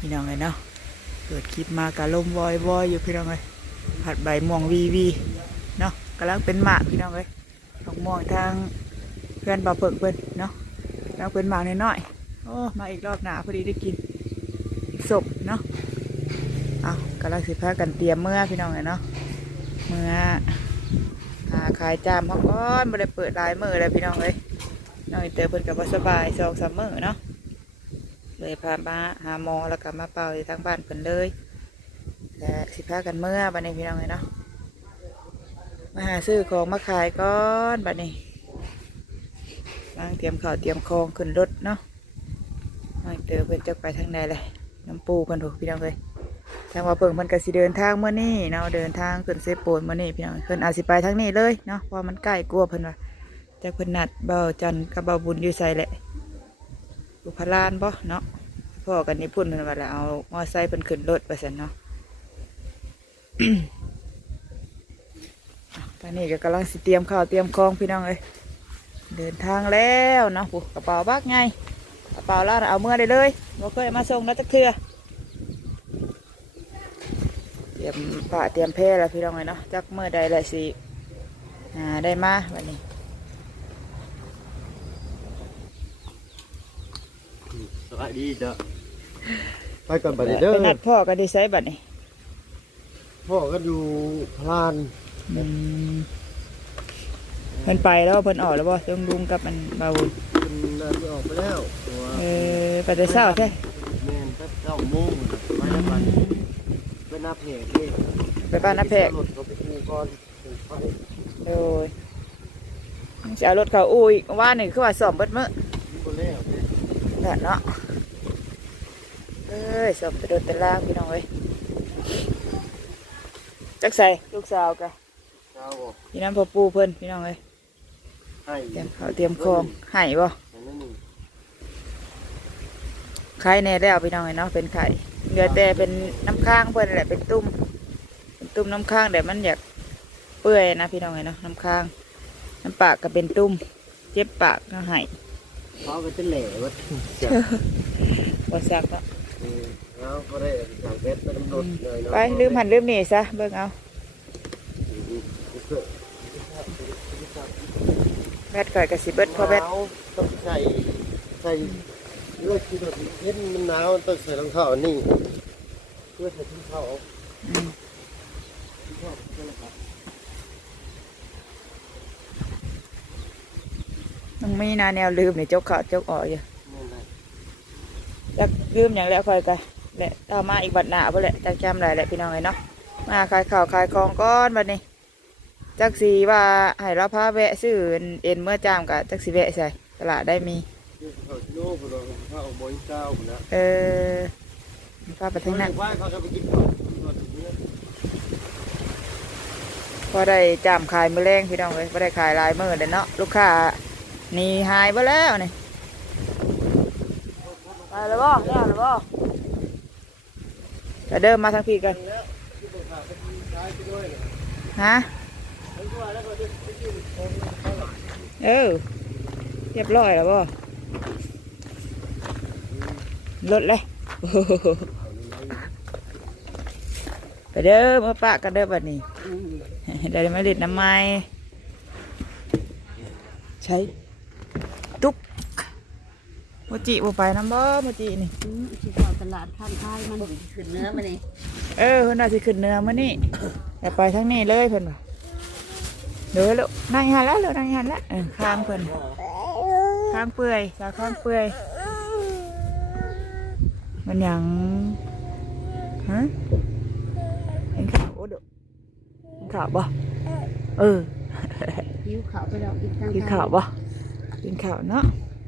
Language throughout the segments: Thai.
พี่น้องเลยเนาะเปิดคลิปมากะลมวอยวอยอยู่พี่น้องเลยผัดใบม่วงวีวีเนาะกำลังเป็นหมากพี่น้องเลยดอกม่วงทางเพื่อนบ่าเปิกเพิ่นเนาะแล้วเป็นหมากน้อยๆโอ้มาอีกรอบหนาพอดีได้กินศพเนาะเอากำลังสิพากันเตรียมเมื่อพี่น้องเลยเนาะเมื่อหาขายจามเขาก้อนไม่ได้เปิดลายมือเลยพี่น้องเลยน้องอินเตอร์เพิ่นกับสบายสองสามมือเนาะ เลยพามาหาหมอแล้วก็มาเป่าที่ทางบ้านเพิ่นเลยแต่สิพากันเมื่อบัดนี้พี่น้องเลยเนาะมาหาซื้อของมาขายก่อนบัดนี้วางเตรียมข้าวเตรียมของขึ้นรถเนาะน้องเตอเพิ่นจะไปทางใดเลยน้ำปูเพิ่นถูกพี่น้องเลยทางว่าเพิ่งเพิ่นก็สิเดินทางเมื่อนี้เนาะเดินทางขึ้นเซโปนเมื่อนี้พี่น้องเพิ่นอาจสิไปทางนี้เลยเนาะเพราะมันใกล้กลัวเพิ่นว่าแต่เพิ่นนัดเบาจันทร์กับเบาบุญอยู่ใส่แหละ อยู่พารานบ่เนาะพ่อกันนี่พุ่นเพิ่นว่าแล้วเอามอไซค์เพิ่นขึ้นรถไปซั่นเนาะตอนนี้ก็กำลังสิเตรียมข้าวเตรียมของพี่น้องเอ้ยเดินทางแล้วเนาะปุ๊กระเป๋าบักไงกระเป๋าล่าเอาเมื่อได้เลยบ่เคยมาส่งแล้วจักเทื่อเตรียมผ้าเตรียมแพร่แล้วพี่น้องเอ้ยเนาะจักเมื่อใดละสิอ่าได้มาวันนี้ สวัสดีเด้อไปก่อนบัดนี้เด้ไปอนัดพ่อกันที่ไซบัดนี้พ่อก็อยู่พลานอืมเพิ่นไปแล้วบ่เพิ่นออกแล้วบ่ต้องลุงกับมันบาวุนเป็นนานที่ออกไปแล้วตัวเออไปแต่เช้าใช่แม่นสักเก้าโมงไปแล้วบัดไปหน้าเพจนี่ไปบ้านน้าแพกรถเขาไปกูก่อนถึงไปโดยจะเอารถเขาอุ้ยว่านี่คือว่าซ่อมเบิดมื้อคนแล้วเนี่ย นั่นเนาะเอ้ยซ่อมแต่รถแต่ล่างพี่น้องเอ้ยจักใส่ลูกสาวกะเจ้าบอกพี่น้ำพ่อปู่เพิ่นพี่น้องเอ้ยให้เตรียมข้าวเตรียมของให้บ่อันนั้นนี่ไข่แน่แล้วพี่น้องเอ้ยเนาะเป็นไข่เหลือแต่เป็นน้ำค้างเพิ่นนั่นแหละเป็นตุ้มเป็นตุ้มน้ำค้างแต่มันอยากเปื่อยนะพี่น้องเอ้ยเนาะน้ำค้างน้ำปากก็เป็นตุ้ม เจ็บปากก็ใหาย เขาก็จะแหล่วัดเสียบ่ซักเนาะเออเอาก็ได้สั่งเพชรไปน้ำรถเลยเนาะไปลืมหันลืมหนีซะเบิ่งเอาแมทก่อยกับสิเบิดพอแมทหนาวต้องใส่ใส่เลือดที่แบบเย็นมันหนาวมันต้องใส่รองเท้าอันนี่เพื่อใส่ถุงเท้าเอา อื มต้องมีนาแนวลืมนี่จกเขาจกออกอยู่จักลืมอย่างแล้วคอยกันแหละต่อมาอีกบัดหนาเพื่อแหละจักจำอะไรแหละพี่น้องเลยเนาะมาขายข่าวขายของก้อนบัดนี้จักสีว่าให้เราพาแวะซื้อเอ็นเมื่อจามกับจักสีแวะใส่ตลาดได้มีเขาโยกเราเขาเอาบอยเจ้านะเออพาไปทางนั้นว่าเขาจะไปกินข้าวพอได้จามขายมือแรงพี่น้องเลยพอได้ขายหลายมือเลยเนาะลูกค้าห นี่หายไปแล้วนี่ไปแล้วบ่แล้วแล้วบ่จะเดินมาทางพี่กันฮะเออเรียบร้อยแล้วบ่ลดเลยไปเด้อมาปะกันเด้อบัดนี้ได้มาเล็ดน้ำไม้ใช้ โมจิบ่ไปน้ำบ่โมจินี่อืมสิเข้าตลาดข้างท้ายมันขึ้นเนื้อมาเลยเออเพิ่นน่าสิขึ้นเหนือมื้อนี้แต่ไปทางนี้เลยเพิ่นว่าเด้อลูกนั่งหันแล้วลูกนั่งหันแล้วเออข้างเพิ่นข้างเปื่อยสาข้างเปื่อยมันหยังฮะเห็นข่าวโอ้เด้อเห็นข่าวบ่เออหิวเขาวไปแล้วอีกข้างกินข่าวบ่กินข่าวเนาะ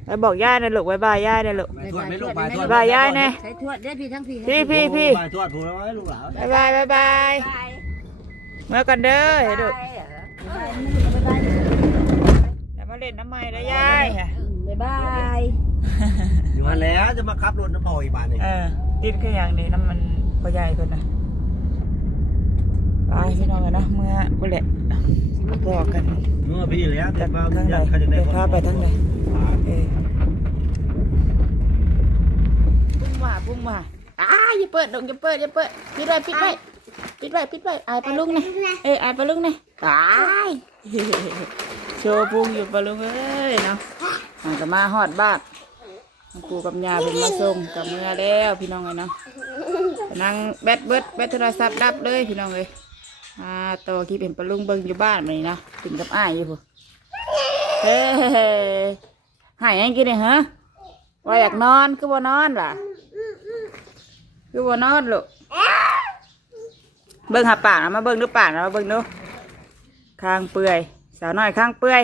ไปบอกย่านะลูกบายบายย่านะลูก ไปทวดไม่ลูกไปทวดบายย่าแน่ ใช้ทวดได้พี่ทั้งพี่พี่พี่พี่ไปทวดผูแล้วให้ลูกหลานบายบายบายบายเมื่อกันเด้อให้ดูแล้วมาเล่นน้ำไม้แล้วยายบ๊ายบายอยู่มาแล้วจะมาขับรถน้ำพออีกบาทหนึ่งเออติดแค่อย่างนี้น้ำมันพอใหญ่คนนะไปพี่น้องกันนะเมื่อบุเละบอกกัน เมื่อพี่แล้วแต่จากว่าทางไหนเขาจะได้เดินพาไปทางไหน เออพุ่งมาพุ่งมาตายอย่าเปิดดอกอย่าเปิดอย่าเปิดปิดไว้ปิดไว้ปิดไว้ปิดไว้อายปลาลุงนะเอ้ยอายปลาลุงนะตายโชว์พุงอยู่ปลาลุงเอ้ยเนาะมันก็มาฮอดบ้านกูกับยาเพิ่นมาส่งกับเมื่อแล้วพี่น้องเลยเนาะนั่งแบตเบิดแบตโทรศัพท์ดับเลยพี่น้องเลยอ่าตัวคลิปเห็นปลาลุงเบิ่งอยู่บ้านมานี่นะถึงกับอ้ายอยู่พุ่นเฮ้ย หายยังกินเนี่ยฮะว่าอยากนอนคือบ่นอนล่ะคือบ่นอนลูกเบิ่งหาปากนะมาเบิ่งดูปากนะมาเบิ่งดูคางเปื่อยสาวน้อยคางเปื่อย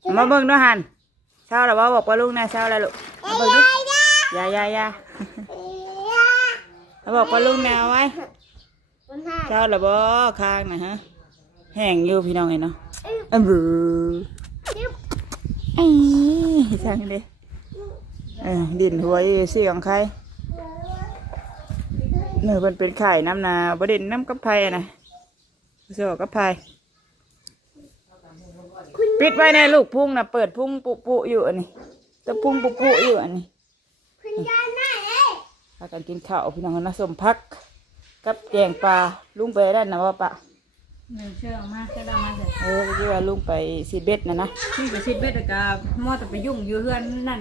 เอามาเบิ่งดูหันเช้าแล้วบ่บอกว่าลูกนะเช้าแล้วลูกมาเบิ่งดูอยาอยาอยาเอาบอกว่าลูกแนวไว้เช้าแล้วบ่คางนะฮะแห้งอยู่พี่น้องเห็นเนาะเอ้มบื อไอ้ช่างเด้เออดินหัวอยู่เสียงใครเนื้อมันเป็นไข่น้ำนาบไดินน้ำกับไผ่อะนะเสือกับไผ่ปิดไว้ในลูกพุ่งนะเปิดพุ่งปุปุอยู่อันนี้ตะพุ่งปุปุอยู่อันนี้พากันกินข้าวพี่น้องนะสมพัก กับแกงปลาลุงไปได้นะว่าปะ หนึ่งเชื่องมากแค่ได้มาเสร็จเออเมื่อกี้ว่าลุงไปซีเบ็ดนะนะนี่ก็ชิดเบ็ดกับมอแต่ไปยุ่งอยู่เฮือนนั่น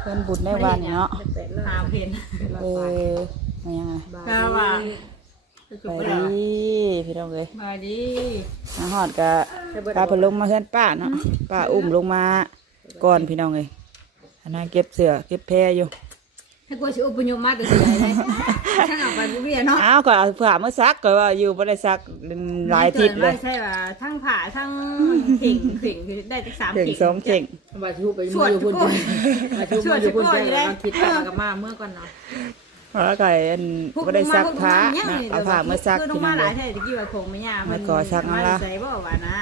เพิ่นบุญในวันเนาะหาเพนเออมายังไงก็ว่าไปดีพี่น้องเลยมาดีมาหอดกะปลาเพนลงมาเฮือนป้าเนาะป้าอุ้มลงมาก่อนพี่น้องเลยอันนั้นเก็บเสือเก็บแพรอยู่ให้กูชิอุปนิยมมาแต่เสียเลย ฉันเอาไปบุรียเนาะอ้าวก็เอาผ้ามาซักก็ว่าอยู่บ่ได้ซักหลายทิศเลยใช่ป่ะทั้งผ่าทั้งเข่งเข่งได้ตั้งสามเข่งสองเข่งมาชูไปมืออยู่พุ่นมาชูช่วมายอยู่พุ่นช่ใจวยแล้วคิดไปกับมาเมื่อก่อนเนาะแล้วก็อันบ่ได้ซักผ้าเอาผ้ามาซักคือลพี่งมาหลายยเท่าตะกี้ว่าคงไม่ยากมาก่อซักนั่นล่ะใส่บ่ว่านะ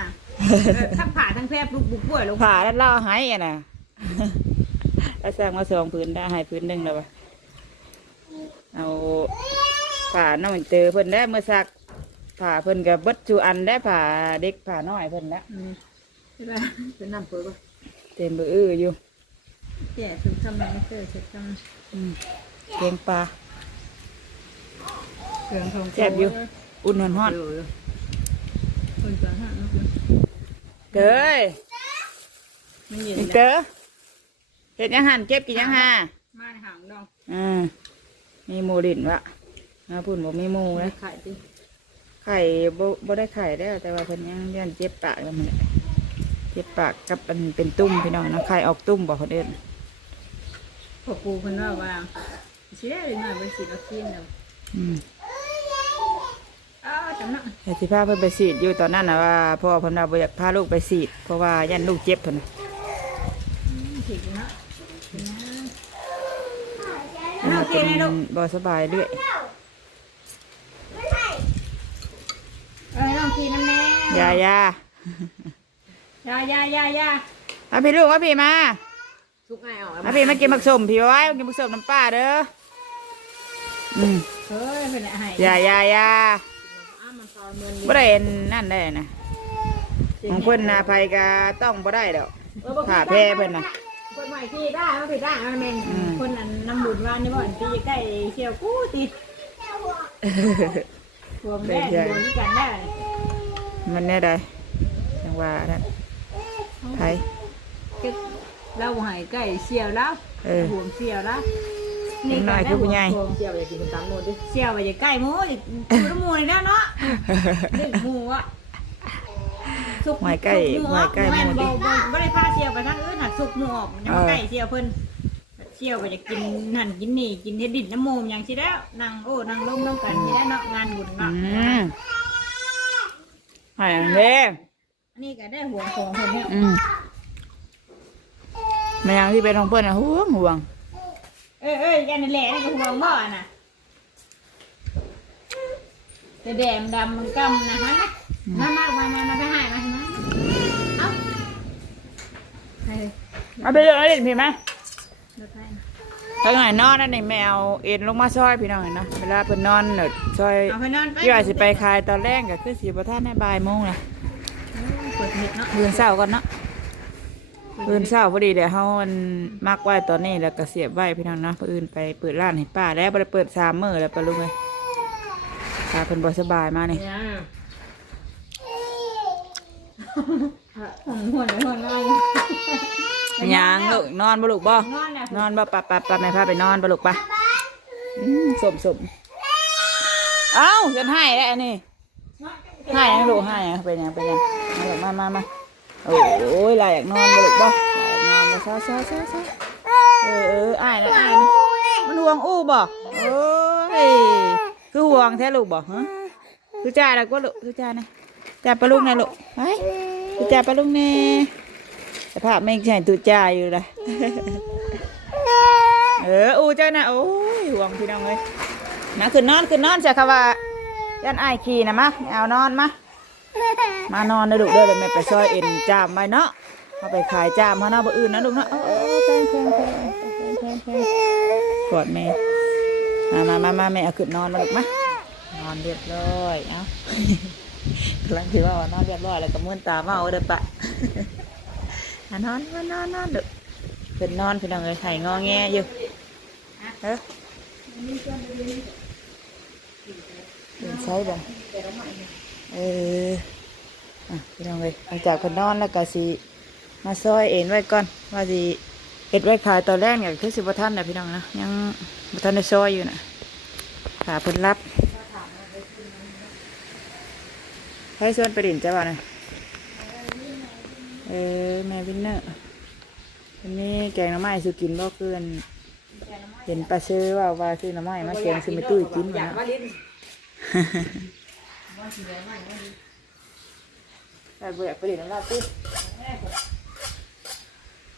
ทั้งผ่าทั้งแพร่ลูกบุกป่วยลงผ้าแล้วเล่าให้อะนะแล้วสร้างมาสองผืนได้ให้ผืนหนึ่งแล้ววะ เอาผ้าน้องเตอเพิ่นได้เมื่อซักผ้าเพิ่นก็เบิดจูอันได้ผ้าเด็กผ้าน้อยเพิ่นละใช่ไหมเป็นน้ำเปิดป่ะเต็มเบื้ออยู่แย่ถึงทำไม่เจอเสร็จทอืมเลี้ยงปลาำเครื่องทองแซ่บอยู่อุ่นหอนคนเกินห้าเนาะๆเด้ยมันเย็นนี่นะเด้อเห็ดยังหันเก็บกินยังหามาในหางดองอ่า มีหมูดินวะมาพูดบอกมีหมูนะไข่ดิไข่บ่บ่ได้ไข่ได้อแต่ว่าเพิ่นยังยันเจ็บปากแล้วมันแหละเจ็บปากกับอันเป็นตุ่มพี่น้องนะไข่ออกตุ่มบอกคนเด่นพอปูคนว่าว่าสิได้หน่อยเป็นสีวัคซีนเนาะอืมอ้าวจำเนาะแต่สิพาเพิ่นไปฉีดอยู่ตอนนั้นนะว่าพ่อเพิ่นว่าบ่อยากพาลูกไปฉีดเพราะว่ายันลูกเจ็บเพิ่นน่ะ ผิดเนาะ เพิ่นว่า เป็นบ่สบายเรื่อยเออลองทีน้ำแน่ยายายายายายาเอาพี่ลูกเอาพี่มาทุกง่ายออกเอาพี่มากินมักสมพี่ไว้มากินมักสมน้ำป้าเด้ออืมเฮ้ยเป็นอะไรยายายาอ้ามันซอยเมือนบ่ได้อันนั่นได้นะของเพิ่นนาภัยก็ต้องบ่ได้ดอกผ่าแพ้เพิ่นน่ะ คนใหม่ที่ได้มาผิดได้มาเมนอืมคนนั้นน้ำบุญวานนี่บ่อนตีใกล้เชียวกู้ตีรวมแม่รวมกันได้มันแน่ใดจังว่านั่นไผเราหายใกล้เชียวแล้วเออห่วงเชียวแล้วเด็กน้อยคือผู้ใหญ่เจียวอยากกินตามโน่นดิเชียวไปจะใกล้หมูอีกดูน้ำมูเลยนะเนาะเรื่องหมูอะ สุกหวยใกล้สุหวยใกล้หมู่ดิ บ่บ่บ่ได้พาเชียวไปทางอื่นหักสุกหมูออกยังใกล้เชียวเพิ่นเชียวไปจะกินนั่นกินนี่กินเฮ็ดดินน้ำมูมอย่างสิแล้วนั่งโอ้นั่งลงน้ำกันสิแล้วเนาะงานบุญอืเนาะมให้อันเด้อันนี้ก็ได้ห่วงของเพิ่นเนี่ยอืมแม่ยังที่เป็นของเพิ่นน่ะห่วงห่วงเอ้ยเอ้ยยันนแหละนี่ก็ห่วงบ่อะน่ะแต่แดมดำมันกำนะฮะมามามามามาไปหายมามาเอ้าให้ เลยเอาไปเลยเอาเล่นพี่ไหมเดี๋ยวไปถ้าไงนอนนั่นนี่แมวเอ็นลงมาซอยพี่น้องเห็นเนาะเวลาเพิ่นนอนเน่ะซอยเอาไปนอนไปที่ว่าสิไปคายตอนแรกก็คือสิบ่ทันในบ่ายโมงน่ะเปิดเน็ตเนาะมื้อเช้าก่อนเนาะปืนเศร้าพอดีเดี๋ยวเฮามันมักไว้ตอนนี้แล้วก็เสียบไว้พี่น้องนะปืนไปเปิดร้านให้ป้าแล้วบ่ได้เปิดสามมื้อแล้วปะลุงเอ้ยป้าเพิ่นบ่สบายมานี่เนี่ยหัวหัวหัว อยหยังลูกนอนบ่ลูกบ่ นอนแล้วนอนบ่ปะปะปะแม่พาไปนอนบ่ลูกปะอืมสมสมเอ้าฉันให้แล้วอันนี้ให้ยังลูกให้ยังเป็นยังเป็นยังมาลูกมามามาโอ้ยลายอยากนอนบ่ลูกบ่ลายอยากนอนบ่ซาซาซาซาเออเอออ้ายนะอ้ายนะมันห่วงอู้บ่โอ้ยคือห่วงแท้ลูกบ่ฮะคือจ่าแล้วก็ลูกคือจ่านะจ่าปลาลูกนะลูกไปคือจ่าปลาลูกแน่ สภาพไม่ใช่ตุจ่าอยู่เลยเอออูเจ้าน่ะโอ้ยห่วงพี่น้องเลยนะขึ้นนอนขึ้นนอนใช่ค่ะว่ายันไอายขี่นะมาเอานอนมามานอนนะลูกเด้อเดี๋ยวแม่ไปซอยเอ็นจามไว้เนาะเอาไปขายจามเขาเนาะบ่อื่นนะลูกเนาะเออเออแพงแพงแพงแพงแพงแพงกอดแม่มามามามาแม่เอาขึ้นนอนมาลูกมานอนเรียบร้อยเอ้ากำลังคิดว่าว่านอนเรียบร้อยแล้วก็มื่นตาเมาเด้อปะ อะนอนมานอนนอนลูกเป็นนอนพี่น้องเอ้ยไข่งอแงอยู่เออเป็นใช้บ่เอออะพี่น้องเอ้ยหลังจากเพิ่นนอนแล้วก็สิมาซอยเอ็นไว้ก่อนว่าสิเอ็ดไว้ขายตอนแรกเนี่ยคือสิบ่ทันนะพี่น้องนะยังบ่ทันได้ซอยอยู่น่ะขาเพิ่นรับให้ส่วนไปดินจ้าบ่านะ เออ แม่วินเนอร์อันนี้แกงหน้ำไม้สุกินบ่เกิน เห็นปลาซื้อว่าว่าซื้อหน้ำไม้มาแกงซื้อไม่ตุ้ยกินอยานะ กว่าลิ้นแต่เบื่อไปเดี๋ยน้ำลาตุ้ย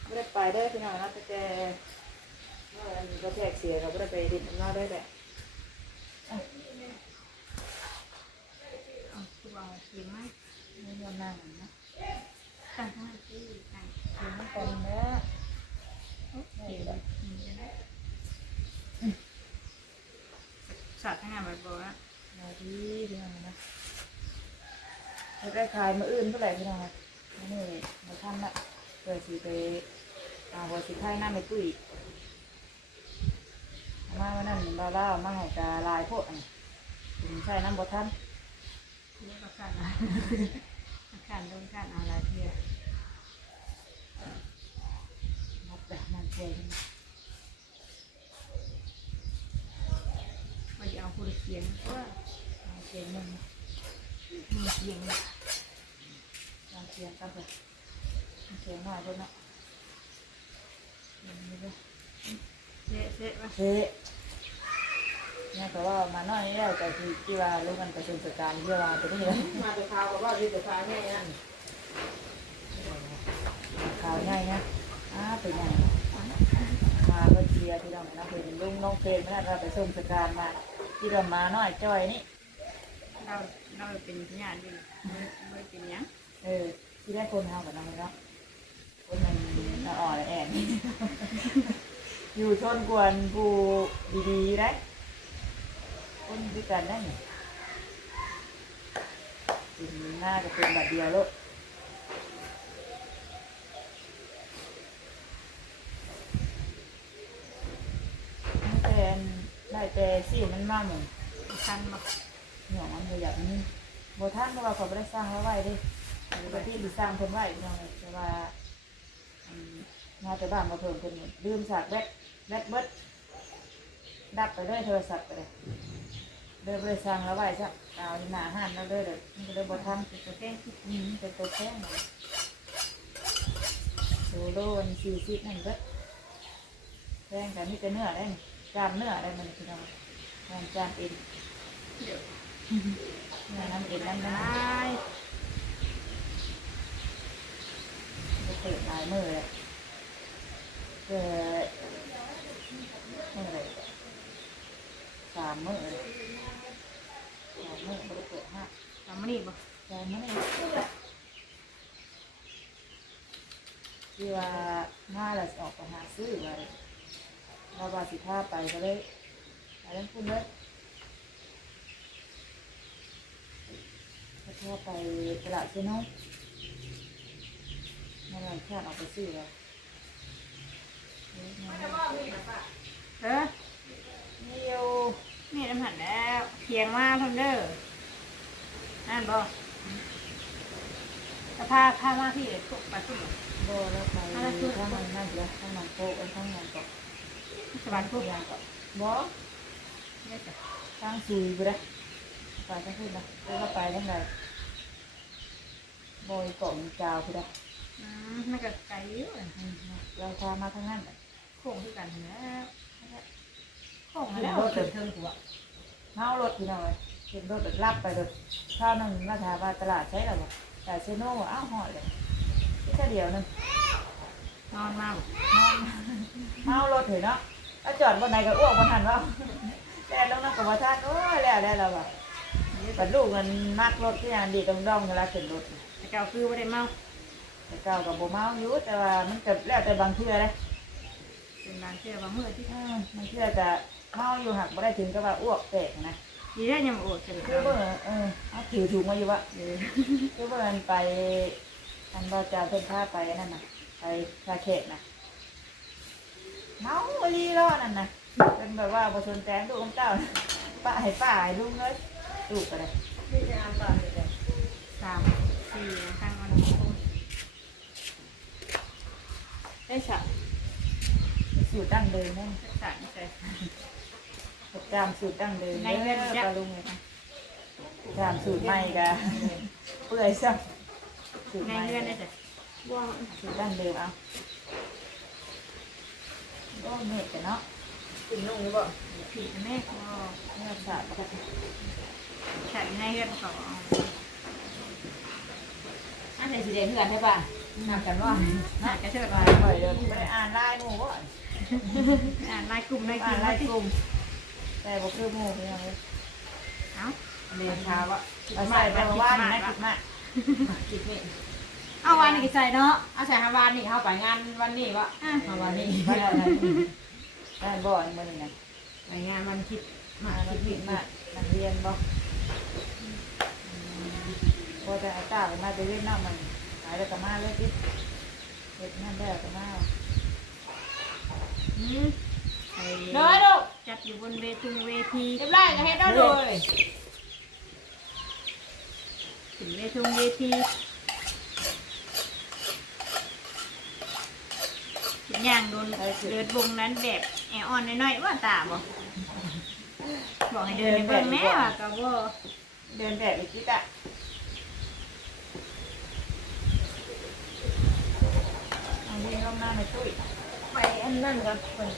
ไม่ได้ไปได้พี่น้องนะแต่แกว่าอันนี้ก็แทกเสียเราไม่ได้ไปดินน้ำลาได้แหละคือว่าเสียงไหมไม่ยอมนั่งนะตั้งท่าที่ตั้งกินน้ำตนแล้วเสียงสัตว์ทั้งงานบ่อยๆนะมาดีพี่น้องนะแล้วก็ขายมืออื่นเท่าไหร่พี่น้องนะนี่มาทำละเปิดสีไปเอาหัวสีไข่หน้าไม่ตุ้ยมาวันนั้นบาล่ามาให้กาลายพวกอันถึงใช่น้ำบดท่าน เรียการการโดนการอะไรเทียนับแบบมันช่วยกันว่าจะเอาผู้เสียงว่าเอาเสียงมึงมีเสียงอาเสียงกันไปเอาเสียงหน่อยด้วยนะเสียงนี้ด้วยเละเละว่าเฮ้ย เนี่ยแต่ว่ามาน้อยนี่แล้วแต่ที่ที่ว่าลูกมันประชุมสการเพื่อว่าตัวนี้เลยมาแต่ข่าวกับว่าลิ้นแต่ข่าวแม่นั่นข่าวง่ายนะอ้าเป็นไงมาก็เชียร์ที่เราเนี่ยนะเคยเป็นลุงน้องเฟรมไม่ได้เราไปส่งสการมา ที่เรามาน้อยจ้อยนี่เราเราเป็นญาติอยู่ไม่เป็นยังเออที่ได้คนทำกับน้องเนาะคนมันละอ่อนละแอนอยู่ชนกวนกูดีๆได้ คนด้วยกันได้นี่กินหน้าจะเป็นแบบเดียวลูกไม่เป็นได้แต่สิมันมากเหมือนคันมาหน่องมันเลยอยากนี่บท่านเพราะว่าเขาไม่ได้สร้างไว้ไว้เดิปกติที่สร้างคนไว้เน้องเลยแต่ว่ามาแต่บ้านมาเพิ่มคนนี้ลืมสากแวดแวดเบิดดับไปเลยโทรศัพท์ไปเลย เดินไปสร้างแล้วไหวจ้ะเอาหนาห้านแล้วเลยเด้อมันก็เลยบ่ทันเป็นตัวแก้ที่อืมเป็นตัวแท้งเลยโซโล่อันสี่สิบนั่นเบิดแท้งกันนี่จะเนื้อได้นี่จานเนื้อได้มันพี่น้องจานจานเอ็นเดี๋ยวเนื้อน้ำเอ็นน้ำไดน้ำ้ไปเตะลายมือเลยเออมือเลยสามมือเลยสามมือไม่ได้เปิดห้าทำมันนี่บ่สามมือที่ว่ามาแล้วสิออกไปหาซื้อไว้เราบาสิท่าไปก็เลยไปเล่นพุ่นเลยก็ท่าไปตลาดเซโนนั่นแหละแค่ออกไปซื้อแล้วเออเดียว นี่น้ำหันแล้วเพียงมาเพิ่มเด้ออ่านบ่สภาพผ้ามาที่ทุกปลาสุ่มโบแล้วไปข้างมันนั่นเดียวข้างมันโป๊ะข้างมันก็สวัสดีทุกอย่างก็บอเนี่ยจ้ะข้างซุยไปได้ไปทั้งคืนนะแล้วไปทั้งไงบอยเกาะมีกาวไปได้อืมมันก็ไกลอยู่อะเราพามาทั้งนั้นโค้งที่กันแล้ว โค้งแล้วเถิงเทิงหัวเมารถพี่น้อยเห็นรถแบบรับไปรถข้าวนึงมาถามว่าตลาดใช้หรอแต่เซโน่อ้าวหอยเลยแค่เดียวนึงนอนมาบ่เมารถเห็นเนาะแล้วจอดบนไหนก็อ้วกบนหันว่าแต่ลงนั่งกับว่าท่านโอ้ยแล้วแล้วเราแบบปัดลูกมันมักรถที่ยานดีตรงดองเวลาขึ้นรถแต่เก่าคือไม่ได้เมาแต่เก่ากับโบเมาอยู่แต่ว่ามันเกิดแล้วแต่บางเทื่อเลยเป็นบางเชื่อบางมือที่บางเทื่อจะ เมาอยู่หักไม่ได้ถึงกับว่าอ้วกแตกนะดีได้ยังมาอวดเฉลยคือเมื่อเออเอาถือถุงมาอยู่วะคือเมื่อมันไปอันบอจาเพิ่นพาไปนั่นน่ะ ไปคาเขตน่ะเมาอลีรอนั่นน่ะเป็นแบบว่าประชนแจงลูกของเจ้าน่ะป้าให้ป้าให้ลุงเลยลูกไปเลยนี่จะอ่านต่อเลยจ้ะสามสี่ข้างมันได้ฉับสูตรดั้งเดิมนั่นสามใส่ ประจำสูตรดั้งเดิมในเรือนด้จ้ะ ปลาลุงเลยค่ะจำสูตรใหม่กะเปื่อยซ้ำสูตรในใหม่เรือนได้จ้ะสูตรดั้งเดิมเอาก็เม็ดกันเนาะกินนุ่งหรือเปล่าผีแม่ก็เนื้อสัตว์ก็ใส่ในเรือนเขาเอาอันไหนสีแดงเพื่อนใช่ป่ะหนักกันว่าหากระเชิดมามาหน่อยเดี๋ยวไม่ได้อ่านไล่หมู่ก่อนอ่านลายกลุ่มลายกอ่าลุ่นมไล่ลายกลุ่ม แต่บ่คือหมู่เพียงเลยเอ้าเรียนข่าวว่าเอาใส่ไปว่านี่นะคิดมากคิดนี่เอาวันนี้ใส่เนาะเอาใส่ฮาวานนี่เข้าไปงานวันนี้วะอะฮาวานนี่ไม่ได้อะไรได้บ่อนมือนี่นะไปงานวันคิดมามาเราคิดคินี่ดมากนักเรียนบ่พอจะเอาตาไปมาไปเล่นนอกมันหายแล้วก็มาเลยพี่เด็กนั่นได้ก็มาอืมไอ้ เด้อลูกจัดอยู่บนเวทีเวทีเรียบร้อยก็เฮ็ดได้เลยถึงเวทีเวทีอย่างโดนเดินวงนั้นแบบแอออนน้อยๆว่าตาบ่บอกให้เดินไปเบิ่งแม่ว่ะก็บ่เดินแบบอีกทีอะอันนี้ลงหน้าในตุ้ยไปอันนั่นกันคน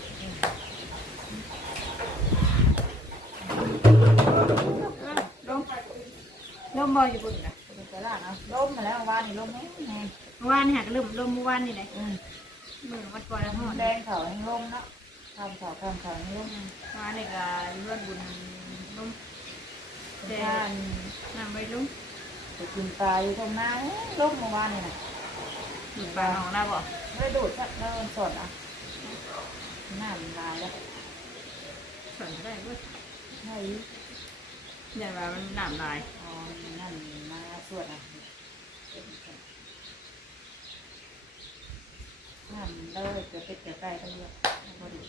ลมบ่อยู่บนน่ะเป็นตลาดนะล้มมาแล้ววานนี่ล้มแห้งแห้งเมื่อวานนี่หักลมลมเมื่อวานนี่เลยอืมมือวัดก่อนแล้วฮอดแดงเขาแห้งล้มเนาะทำเขาทำเขาแห้งล้มเมื่อวานนี่ก็เลื่อนบุญลมแต่ถ้าน้ำไปลมไปกินปลาอยู่ตรงหน้าล้มเมื่อวานนี่นะดูดปลาของเราบ่ไม่ดูดสักเดินสดอะหน้ามันลายแล้วสนได้เว้ยให้เนี่ยว่ามันน้ำลายอ๋อ นั่นมาสวดอะน้ำเลยเกิดเป็ดเกิดไก่ทั้งเยอะพอดี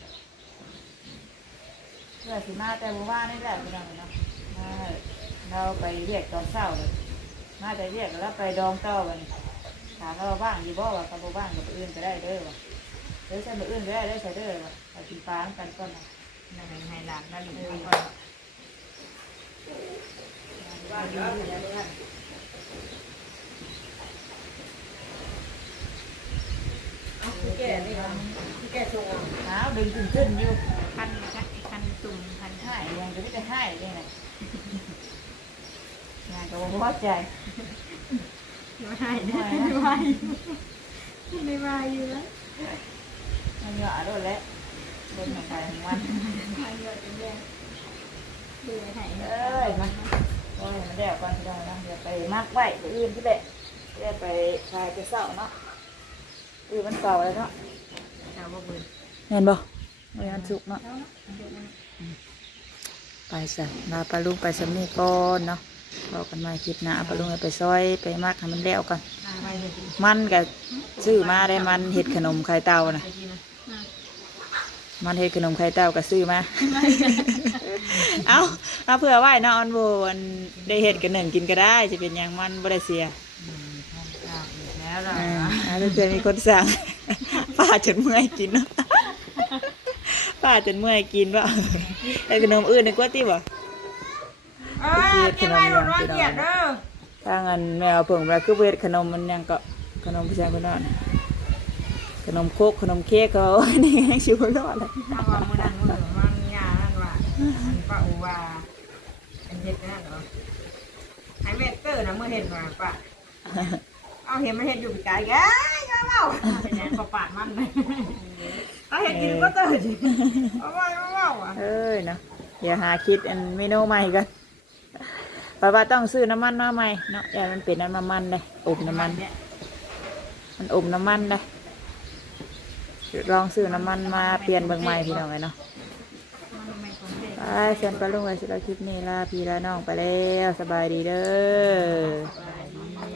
เพื่อสิมาแต่เมื่านี่แหละพี่น้องเนาะมาเราไปเรียกตอนเช้าเลยมาแต่เรียกแล้วไปดองเต้าวันถามเราบ้างยู่บ่ว่ากับบ้างกับอื่นก็ได้เด้อวะเด้อใช่บ่อื่นก็ได้เด้ใส่เด้อวะไปกินปลากันก่อนนะนั่นให้ให้หลานนั่นหรือว่าแก่อน ครับแก่ทรงอะหนาวดึงขึ้นขึ้นอยู่คันคันคันตุ่มคันให้ยังจะไม่ได้ให้เลยนะงานก็บ่พอใจไม่ให้ไม่ไหวไม่ไหวอยู่แล้วมันเหยาะด้วยแหล้วบนของใครของมันมาเยอะจนแย่ดูให้เอ้ยมา โอ้ยมันแดดก่อนที่เราเนาะเดี๋ยวไปมักไว้ไปอื่นที่แหละเดี๋ยวไปคลายจะเศร้าเนาะอื่นมันเก่าแล้วเนาะชาวบ่เบิ่นเห็นบ่ไม่อันสุกเนาะไปใส่มาปลาลูกไปสำนีก่อนเนาะพอกันมาคลิปหน้าปลาลุงไปซอยไปมักให้มันแล้วกันอ่าไปเลยมันก็ซื้อมาได้มันเห็ดขนมไข่เต่านะไปกินนะมันเห็ดขนมไข่เต่าก็ซื้อมา เอาเอาเผื่อไว้เนาะอันโบอันได้เห็ดกันหนึ่งกินก็ได้ จะเป็นอย่างมันบ่ได้เสียแล้วล่ะอ่าเอาถ้าเกิดมีคนสั่งป้าจนเมื่อยกินเนาะป้าจนเมื่อยกินว่าไอ้ขนมอื่นนึกว่าที่บ่เออกินไปหมดว่าเกลียดเด้อทางอันแมวเพิ่งมาคือเวทขนมมันยังก็ขนมผู้ชายคนนั้นขนมโคกขนมเค้กเขานี่ให้ชิวรอดเลย ถ้าว่ามื้อนั้นมื้อมันยานั่นว่าอันป้าอูว่า อันเฮ็ดนั่นเหรอไอ้แม่เตอร์นะเมื่อเห็นว่าป้าเอาเห็นมันเห็นอยู่ไกลแกก็เล่าเป็นยังก็ปาดมันเลยเอาเห็นกินก็เตอร์สิเอาไว้เอาเล่าอะเอ้ยเนาะอย่าหาคิดอันเมนูใหม่กันเพราะว่าต้องซื้อน้ำมันมาใหม่เนาะอย่ามันเป็นน้ำมันเลยอบน้ำมันเนี่ยมันอมน้ำมันได้ลองซื้อน้ำมันมาเปลี่ยนเบิ่งใหม่พี่น้องเลยเนาะมันไม่สม เชิญปลาลุงไว้สิเราคลิปนี้ลาพี่ลาน้องไปแล้ว สบายดีเด้อ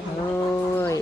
โอ้ย